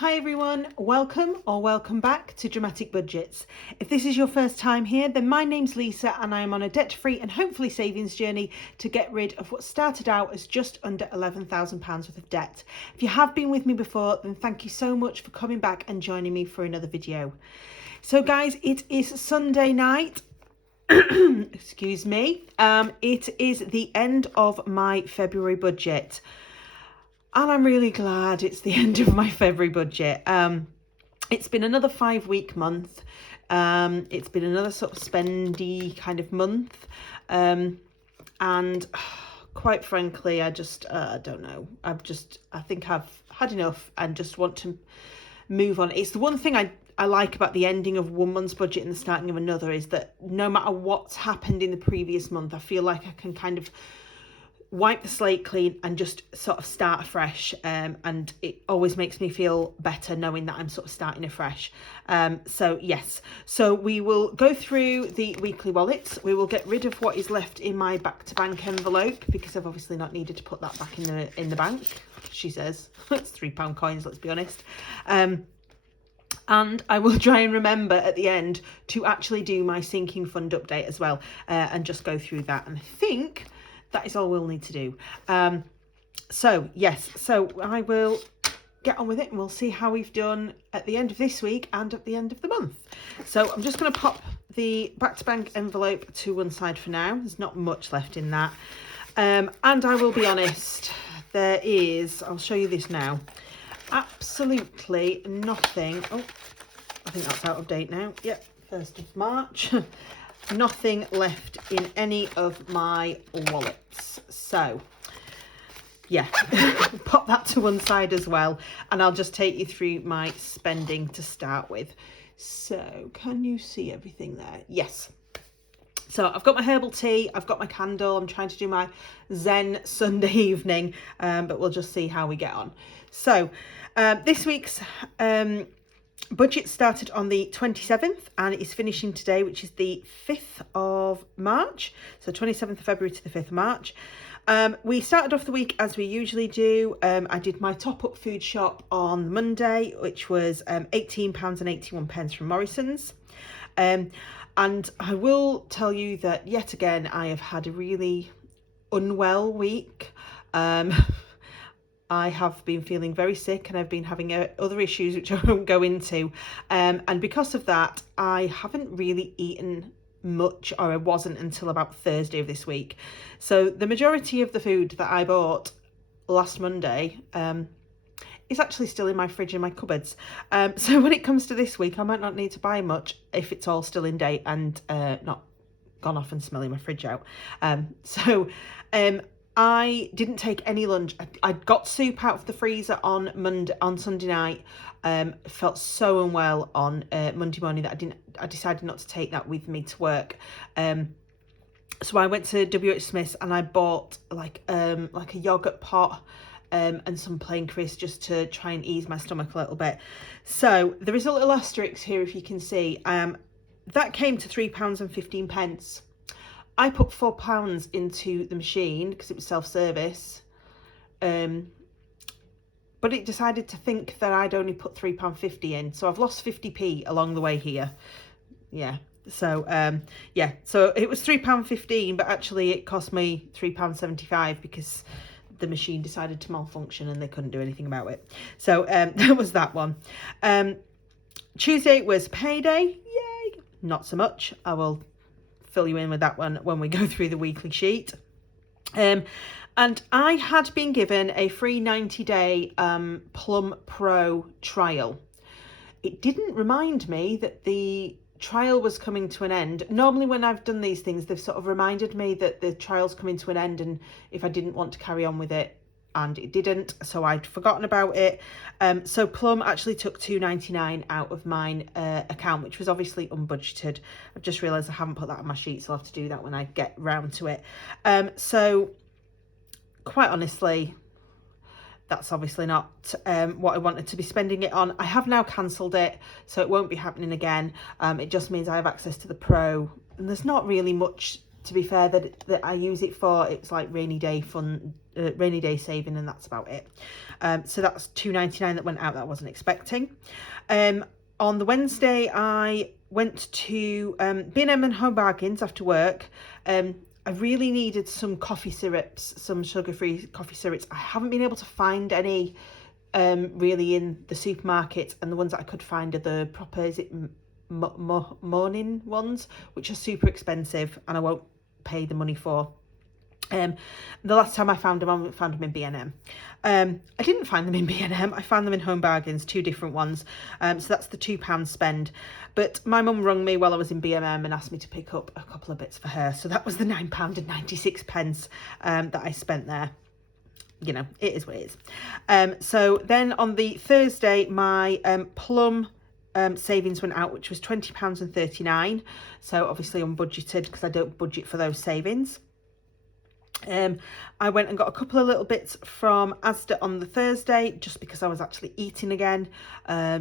Hi everyone, welcome back to Dramatic Budgets. If this is your first time here, then my name's Lisa and I am on a debt-free and hopefully savings journey to get rid of what started out as just under £11,000 worth of debt. If you have been with me before, then thank you so much for coming back and joining me for another video. So guys, it is Sunday night. Excuse me. It is the end of my February budget. And I'm really glad it's the end of my February budget. It's been another 5-week month. It's been another sort of spendy kind of month. And quite frankly, I just, don't know. I think I've had enough and just want to move on. It's the one thing I like about the ending of one month's budget and the starting of another is that no matter what's happened in the previous month, I feel like I can kind of wipe the slate clean and just sort of start afresh, and it always makes me feel better knowing that I'm sort of starting afresh. So yes, so we will go through the weekly wallets. We will get rid of what is left in my back to bank envelope because I've obviously not needed to put that back in the bank. She says it's £3 coins, let's be honest. And I will try and remember at the end to actually do my sinking fund update as well, and just go through that. And I think that is all we'll need to do. So yes, so I will get on with it and we'll see how we've done at the end of this week and at the end of the month. So I'm just going to pop the back to bank envelope to one side for now. There's not much left in that. And I will be honest, there is, I'll show you this now, absolutely nothing. Oh, I think that's out of date now. Yep, 1st of March. Nothing left in any of my wallets. So yeah, pop that to one side as well, and I'll just take you through my spending to start with. So can you see everything there? Yes. So I've got my herbal tea, I've got my candle, I'm trying to do my Zen Sunday evening, but we'll just see how we get on. So this week's budget started on the 27th and it is finishing today, which is the 5th of March. So 27th of February to the 5th of March. We started off the week as we usually do. I did my top up food shop on Monday, which was £18.81 from Morrison's. And I will tell you that yet again, I have had a really unwell week. I have been feeling very sick and I've been having other issues which I won't go into. And because of that, I haven't really eaten much, or I wasn't until about Thursday of this week. So the majority of the food that I bought last Monday is actually still in my fridge in my cupboards. So when it comes to this week, I might not need to buy much if it's all still in date and not gone off and smelling my fridge out. I didn't take any lunch. I got soup out of the freezer on Sunday night. Felt so unwell on Monday morning that I decided not to take that with me to work. So I went to WH Smith's and I bought like a yogurt pot and some plain crisps just to try and ease my stomach a little bit. So there is a little asterisk here if you can see. That came to £3.15. I put £4 into the machine because it was self-service, but it decided to think that I'd only put £3.50 in, so I've lost 50p along the way here. Yeah, so yeah, so it was £3.15, but actually it cost me £3.75 because the machine decided to malfunction and they couldn't do anything about it. So that was that one. Tuesday was payday. Yay! Not so much. I will fill you in with that one when we go through the weekly sheet. And I had been given a free 90-day Plum Pro trial. It didn't remind me that the trial was coming to an end. Normally when I've done these things, they've sort of reminded me that the trial's coming to an end and if I didn't want to carry on with it, and it didn't, so I'd forgotten about it. So Plum actually took £2.99 out of mine account, which was obviously unbudgeted. I've just realised I haven't put that on my sheet, so I'll have to do that when I get round to it. So quite honestly, that's obviously not what I wanted to be spending it on. I have now cancelled it, so it won't be happening again. It just means I have access to the Pro, and there's not really much to be fair, that I use it for, it's like rainy day fun, rainy day saving, and that's about it. So that's £2.99 that went out that I wasn't expecting. On the Wednesday, I went to B&M and Home Bargains after work. I really needed some coffee syrups, some sugar-free coffee syrups. I haven't been able to find any really in the supermarket, and the ones that I could find are the proper, is it morning ones, which are super expensive and I won't pay the money for. The last time I found them in B&M. I didn't find them in B&M, I found them in Home Bargains, 2 different ones. So that's the £2 spend. But my mum rung me while I was in B&M and asked me to pick up a couple of bits for her. So that was the £9.96 that I spent there. You know, it is what it is. So then on the Thursday, my plum savings went out, which was £20.39. So obviously unbudgeted because I don't budget for those savings. I went and got a couple of little bits from Asda on the Thursday, just because I was actually eating again.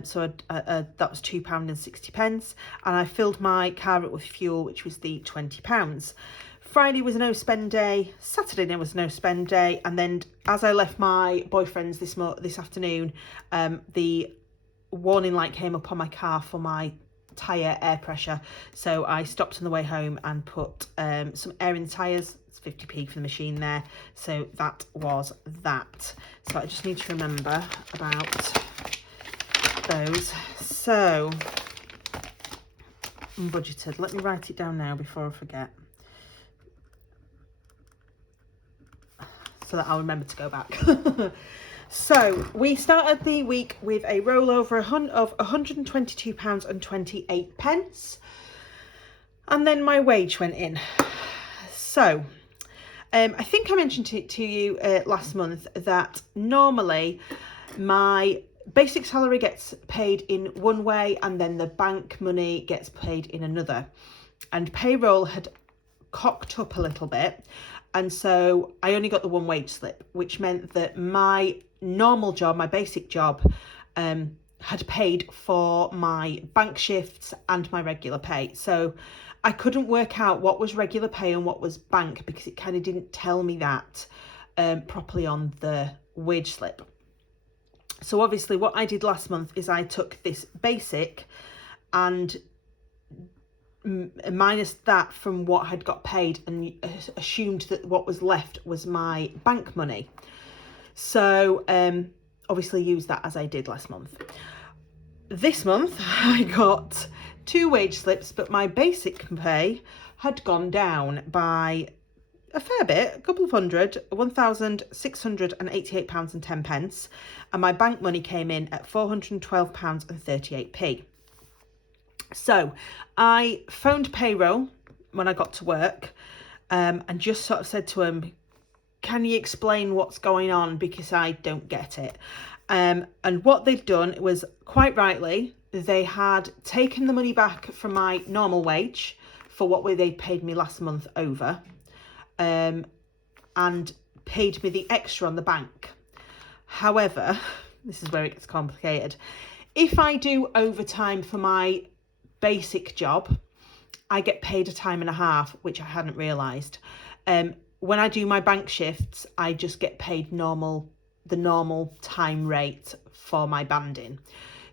So that was £2.60, and I filled my car up with fuel, which was the £20. Friday was a no spend day. Saturday there was no spend day, and then as I left my boyfriend's this afternoon, the warning light came up on my car for my tyre air pressure, so I stopped on the way home and put some air in the tyres. It's 50p for the machine there, so that was that. So I just need to remember about those. So unbudgeted, let me write it down now before I forget, so that I'll remember to go back. So we started the week with a rollover of £122.28, and then my wage went in. So I think I mentioned to you last month that normally my basic salary gets paid in one way and then the bank money gets paid in another, and payroll had cocked up a little bit, and so I only got the one wage slip, which meant that my normal job, my basic job, had paid for my bank shifts and my regular pay. So I couldn't work out what was regular pay and what was bank, because it kind of didn't tell me that properly on the wage slip. So obviously what I did last month is I took this basic and minus that from what had got paid and assumed that what was left was my bank money. So obviously use that as I did last month. This month I got 2 wage slips, but my basic pay had gone down by a fair bit, a couple of hundred, £1,688.10, and my bank money came in at £412.38. So I phoned payroll when I got to work and just sort of said to him, can you explain what's going on, because I don't get it. And what they'd done was, quite rightly, they had taken the money back from my normal wage for what they paid me last month over, and paid me the extra on the bank. However, this is where it gets complicated. If I do overtime for my basic job, I get paid a time and a half, which I hadn't realised. When I do my bank shifts, I just get paid the normal time rate for my banding.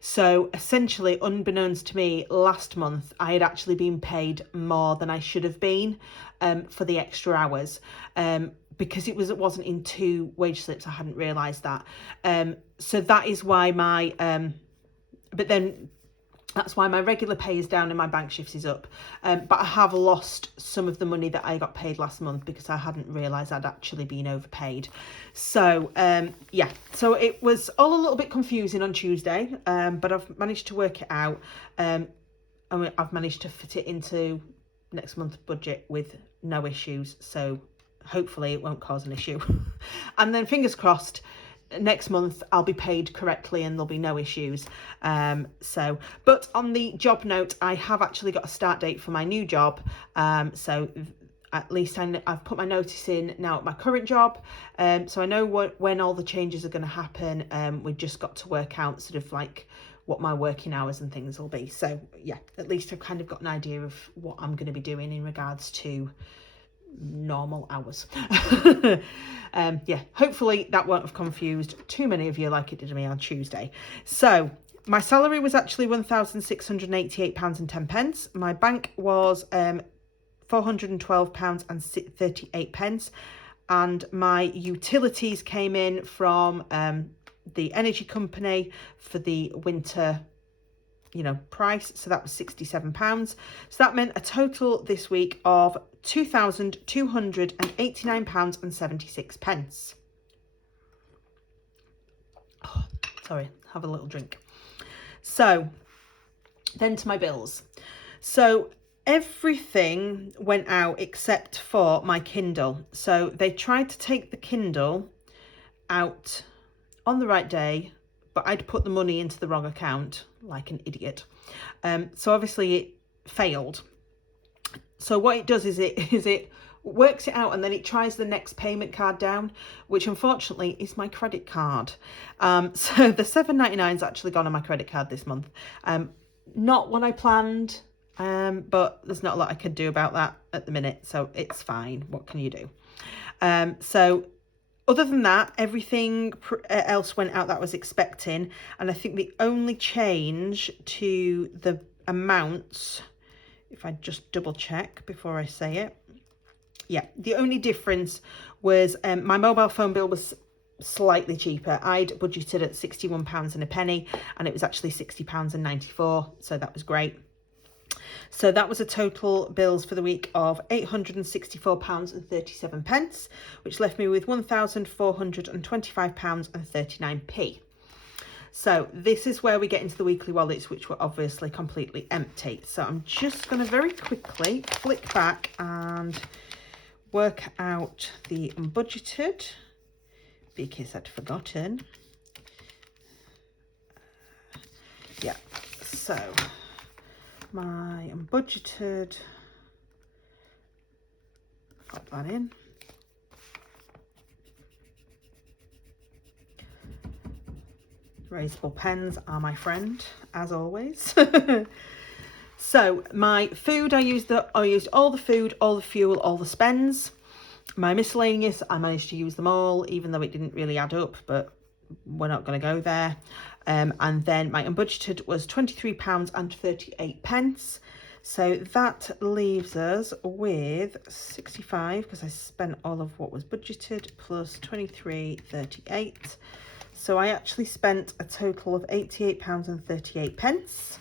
So essentially, unbeknownst to me, last month I had actually been paid more than I should have been for the extra hours, because it wasn't in 2 wage slips. I hadn't realised that. So that is why that's why my regular pay is down and my bank shifts is up. But I have lost some of the money that I got paid last month because I hadn't realised I'd actually been overpaid. So, yeah, so it was all a little bit confusing on Tuesday, but I've managed to work it out. And I've managed to fit it into next month's budget with no issues. So hopefully it won't cause an issue. And then fingers crossed, next month I'll be paid correctly and there'll be no issues. But on the job note, I have actually got a start date for my new job. So at least I've put my notice in now at my current job. So I know when all the changes are going to happen. We've just got to work out sort of like what my working hours and things will be. So yeah, at least I've kind of got an idea of what I'm going to be doing in regards to normal hours. Yeah, hopefully that won't have confused too many of you like it did me on Tuesday. So my salary was actually £1,688.10. My bank was £412.38, and my utilities came in from the energy company for the winter, you know, price. So that was £67. So that meant a total this week of £2,289.76. Oh, sorry, have a little drink. So then to my bills. So everything went out except for my Kindle. So they tried to take the Kindle out on the right day, but I'd put the money into the wrong account like an idiot. So obviously it failed. So what it does is it works it out, and then it tries the next payment card down, which unfortunately is my credit card. So the £7.99's actually gone on my credit card this month. Not what I planned, but there's not a lot I could do about that at the minute, so it's fine. What can you do? So other than that, everything else went out that I was expecting, and I think the only change to the amounts, if I just double check before I say it, yeah, the only difference was my mobile phone bill was slightly cheaper. I'd budgeted at £61 and a penny, and it was actually £60.94, so that was great. So that was a total bills for the week of £864.37, which left me with £1,425.39. So this is where we get into the weekly wallets, which were obviously completely empty. So I'm just going to very quickly flick back and work out the unbudgeted, because I'd forgotten. Yeah, so my unbudgeted, pop that in. Erasable pens are my friend, as always. So my food, I used all the food, all the fuel, all the spends. My miscellaneous, I managed to use them all, even though it didn't really add up, but we're not going to go there. And then my unbudgeted was £23.38. So that leaves us with 65, because I spent all of what was budgeted, plus 23.38. So I actually spent a total of £88.38.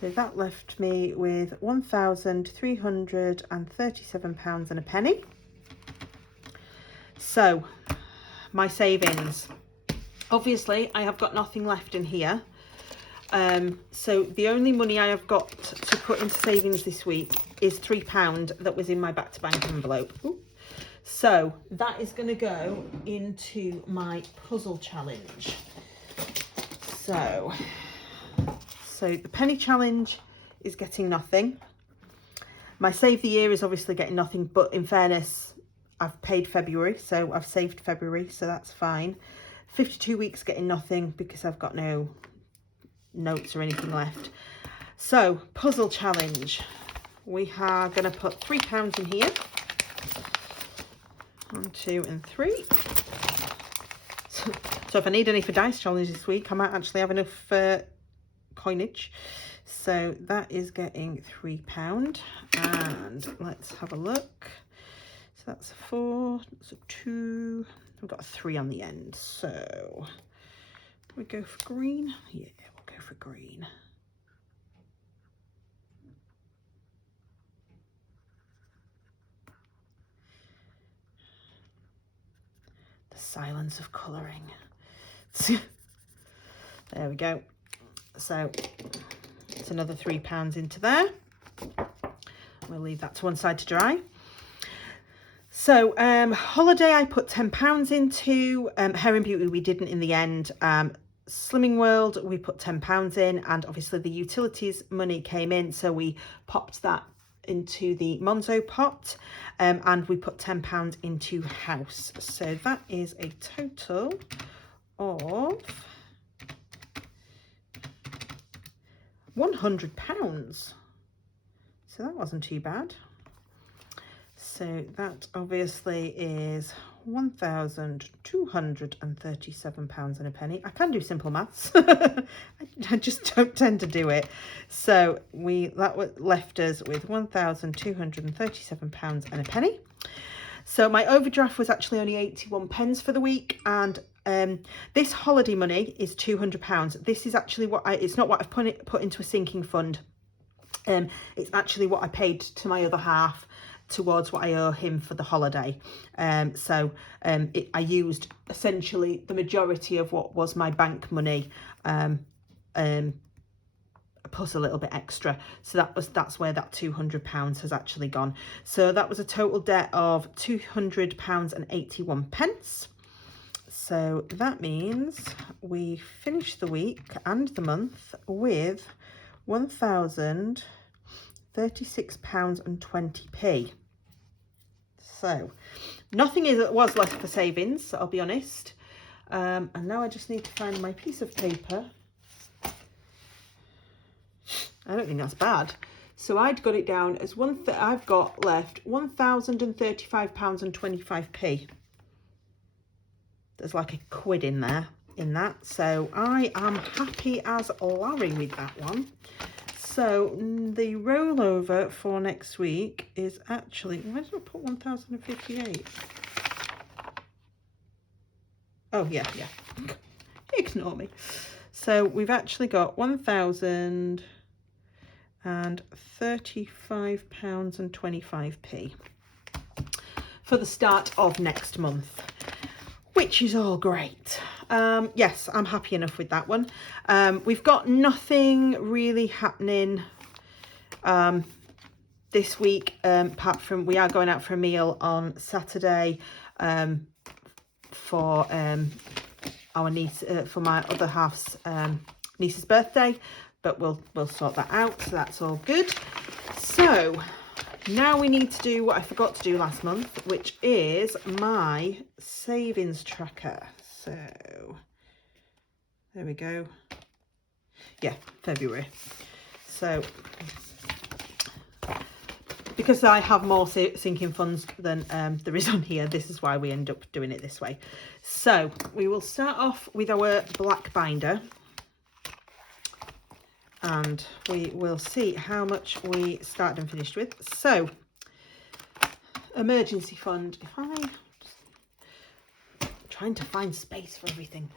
So that left me with £1,337 and a penny. So my savings, obviously I have got nothing left in here. So the only money I have got to put into savings this week is £3 that was in my back to bank envelope. Ooh. So that is going to go into my puzzle challenge. So the penny challenge is getting nothing. My save the year is obviously getting nothing, but in fairness, I've paid February, so I've saved February, so that's fine. 52 weeks getting nothing because I've got no notes or anything left. So puzzle challenge, we are going to put £3 in here. 1, 2 and 3. So if I need any for dice challenge this week, I might actually have enough coinage. So that is getting £3, and let's have a look. So that's a 4, that's a 2, we've got a 3 on the end. So we go for green. Yeah, we'll go for green. The silence of colouring. There we go. So it's another £3 into there. We'll leave that to one side to dry. So holiday I put £10 into. Hair and Beauty we didn't in the end. Slimming World we put £10 in, and obviously the utilities money came in, so we popped that into the Monzo pot, and we put £10 into house. So that is a total of £100. So that wasn't too bad. So that obviously is £1,237 and a penny. I can do simple maths. I just don't tend to do it. So that left us with £1,237 and a penny. So my overdraft was actually only 81 pence for the week, and this holiday money is £200. This is actually it's not what I've put into a sinking fund. It's actually what I paid to my other half towards what I owe him for the holiday. I used essentially the majority of what was my bank money, plus a little bit extra. So that's where that £200 has actually gone. So that was a total debt of £200 and 81 pence. So that means we finished the week and the month with £1,036 and 20p. So nothing was left for savings, I'll be honest. And now I just need to find my piece of paper. I don't think that's bad. So I'd got it down as I've got left £1,035 and 25p. There's like a quid in there in that. So I am happy as Larry with that one. So the rollover for next week is actually, where did I put 1,058? Oh yeah. Ignore me. So we've actually got £1,035 and 25p for the start of next month, which is all great. Yes, I'm happy enough with that one. We've got nothing really happening this week, apart from we are going out for a meal on Saturday for our niece, for my other half's niece's birthday, but we'll sort that out, so that's all good. So now we need to do what I forgot to do last month, which is my savings tracker. So there we go. Yeah, February. So because I have more sinking funds than there is on here, this is why we end up doing it this way. So we will start off with our black binder, and we will see how much we started and finished with. So emergency fund, if I'm trying to find space for everything.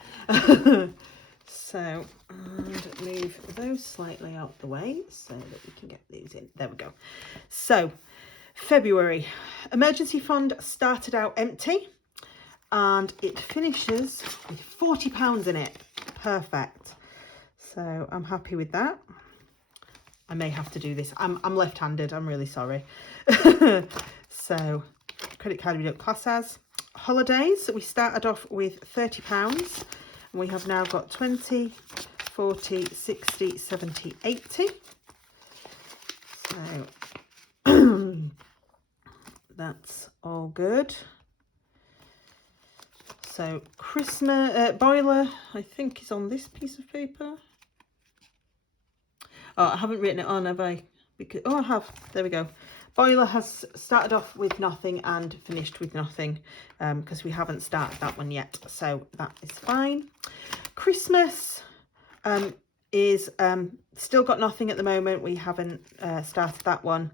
So, and move those slightly out the way so that we can get these in. There we go. So February emergency fund started out empty and it finishes with £40 in it. Perfect. So I'm happy with that. I may have to do this. I'm left-handed. I'm really sorry. So credit card we don't class as. Holidays, we started off with £30 and we have now got 20, 40, 60, 70, 80. So that's all good. So Christmas boiler, I think, is on this piece of paper. Oh, I haven't written it on, have I? Because, oh, I have. There we go. Boiler has started off with nothing and finished with nothing, because we haven't started that one yet, so that is fine. Christmas is still got nothing at the moment. We haven't started that one.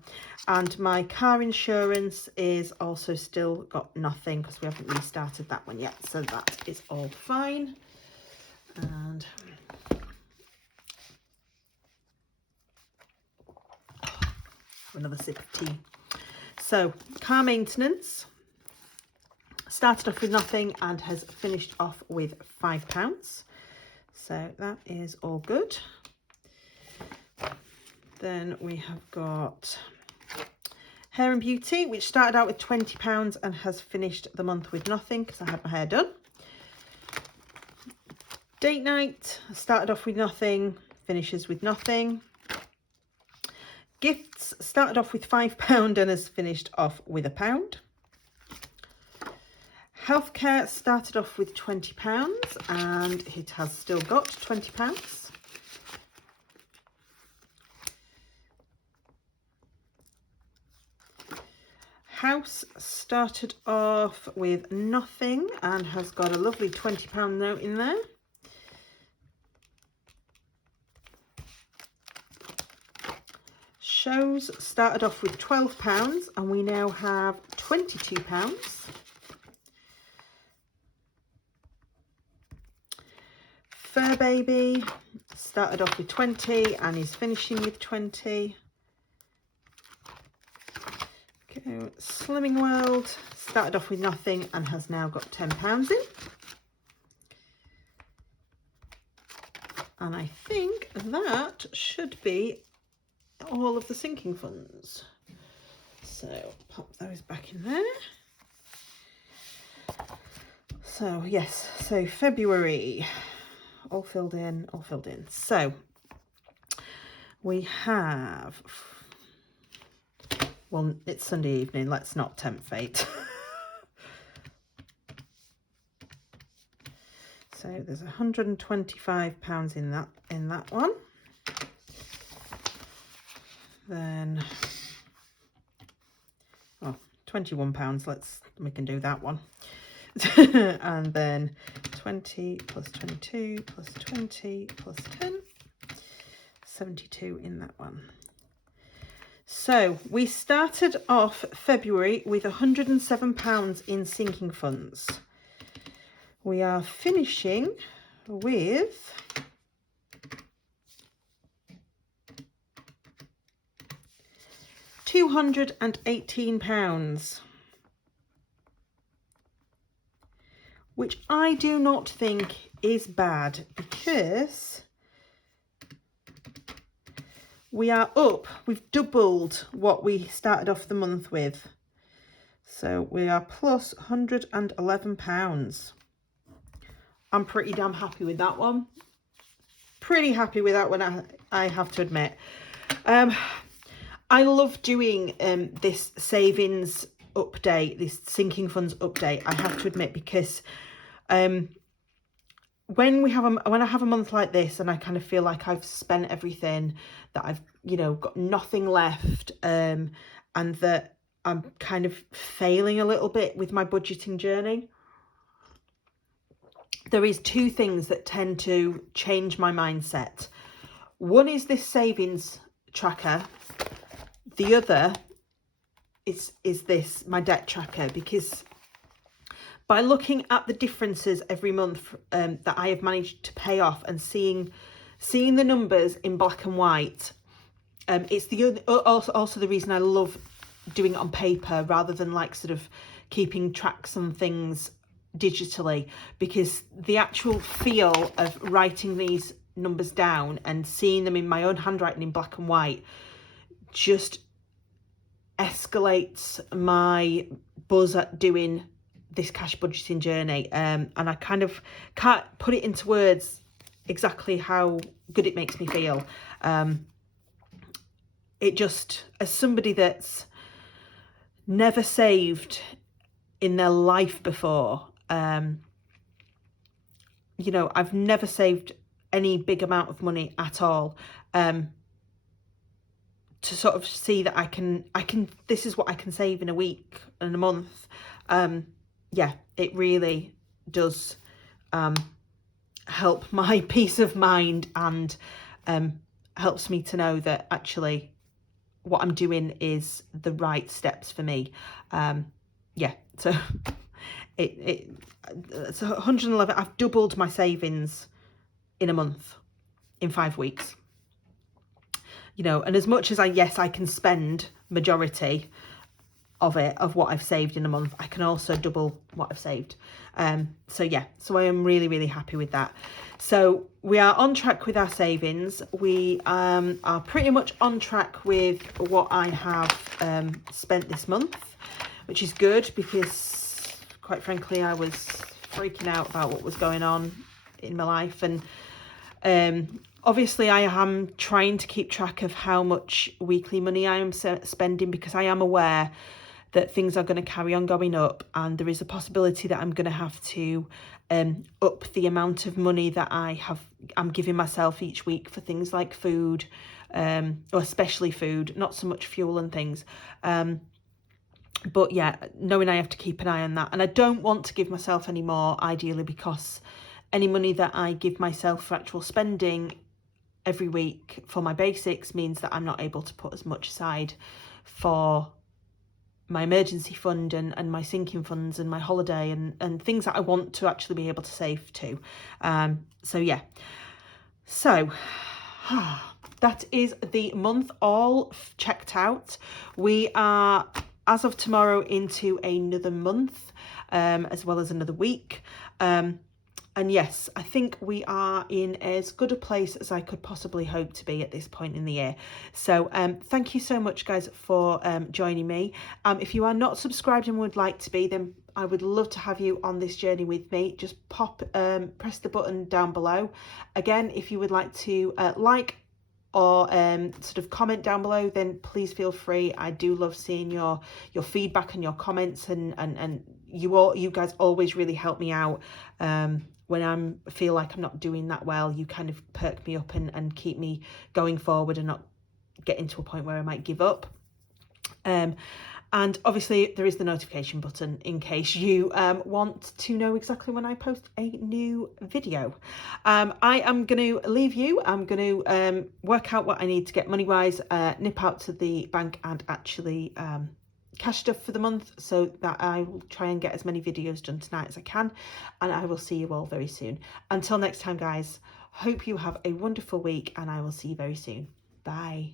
And my car insurance is also still got nothing because we haven't restarted that one yet, so that is all fine. And another sip of tea. So car maintenance started off with nothing and has finished off with £5. So that is all good. Then we have got hair and beauty, which started out with £20 and has finished the month with nothing because I had my hair done. Date night started off with nothing, finishes with nothing. Gifts started off with £5 and has finished off with £1. Healthcare started off with £20 and it has still got £20. house started off with nothing and has got a lovely £20 note in there. Shows started off with £12 and we now have £22. Fur Baby started off with 20 and is finishing with 20. Okay, Slimming World started off with nothing and has now got £10 in. And I think that should be all of the sinking funds. So pop those back in there. So yes, so February, all filled in, all filled in. So we have, well, it's Sunday evening, let's not tempt fate. So there's £125 in that one. Then, oh, £21, we can do that one. And then 20 plus 22 plus 20 plus 10, 72 in that one. So we started off February with £107 in sinking funds. We are finishing with £218, which I do not think is bad because we are up, we've doubled what we started off the month with. So we are plus £111. I'm pretty damn happy with that one. Pretty happy with that one, I have to admit. I love doing this savings update, this sinking funds update, I have to admit, because when I have a month like this and I kind of feel like I've spent everything, that I've, you know, got nothing left, and that I'm kind of failing a little bit with my budgeting journey, there is two things that tend to change my mindset. One is this savings tracker. The other is this, my debt tracker, because by looking at the differences every month that I have managed to pay off and seeing the numbers in black and white, it's also the reason I love doing it on paper rather than like sort of keeping tracks on things digitally, because the actual feel of writing these numbers down and seeing them in my own handwriting in black and white just escalates my buzz at doing this cash budgeting journey, and I kind of can't put it into words exactly how good it makes me feel. It just, as somebody that's never saved in their life before, you know, I've never saved any big amount of money at all, to sort of see that I can, this is what I can save in a week and a month. Yeah, it really does help my peace of mind, and helps me to know that actually what I'm doing is the right steps for me. Yeah, so it's 111. I've doubled my savings in a month, in 5 weeks. You know, and as much as I can spend majority of what I've saved in a month, I can also double what I've saved. So yeah, so I am really, really happy with that. So we are on track with our savings. We are pretty much on track with what I have spent this month, which is good, because quite frankly I was freaking out about what was going on in my life, and obviously I am trying to keep track of how much weekly money I am spending, because I am aware that things are going to carry on going up, and there is a possibility that I'm going to have to up the amount of money that I'm giving myself each week for things like food, or especially food, not so much fuel and things. But yeah, knowing I have to keep an eye on that, and I don't want to give myself any more, ideally, because any money that I give myself for actual spending every week for my basics means that I'm not able to put as much aside for my emergency fund and my sinking funds and my holiday and things that I want to actually be able to save to. So yeah, so that is the month all checked out. We are, as of tomorrow, into another month, as well as another week. And yes, I think we are in as good a place as I could possibly hope to be at this point in the year. So thank you so much, guys, for joining me. If you are not subscribed and would like to be, then I would love to have you on this journey with me. Just press the button down below. Again, if you would like to like or sort of comment down below, then please feel free. I do love seeing your feedback and your comments, and you guys always really help me out. When I feel like I'm not doing that well, you kind of perk me up and keep me going forward and not getting to a point where I might give up. And obviously there is the notification button in case you want to know exactly when I post a new video. I am going to leave you. I'm going to work out what I need to get money-wise, nip out to the bank and actually cash stuff for the month, so that I will try and get as many videos done tonight as I can, and I will see you all very soon. Until next time, guys, hope you have a wonderful week, and I will see you very soon. Bye.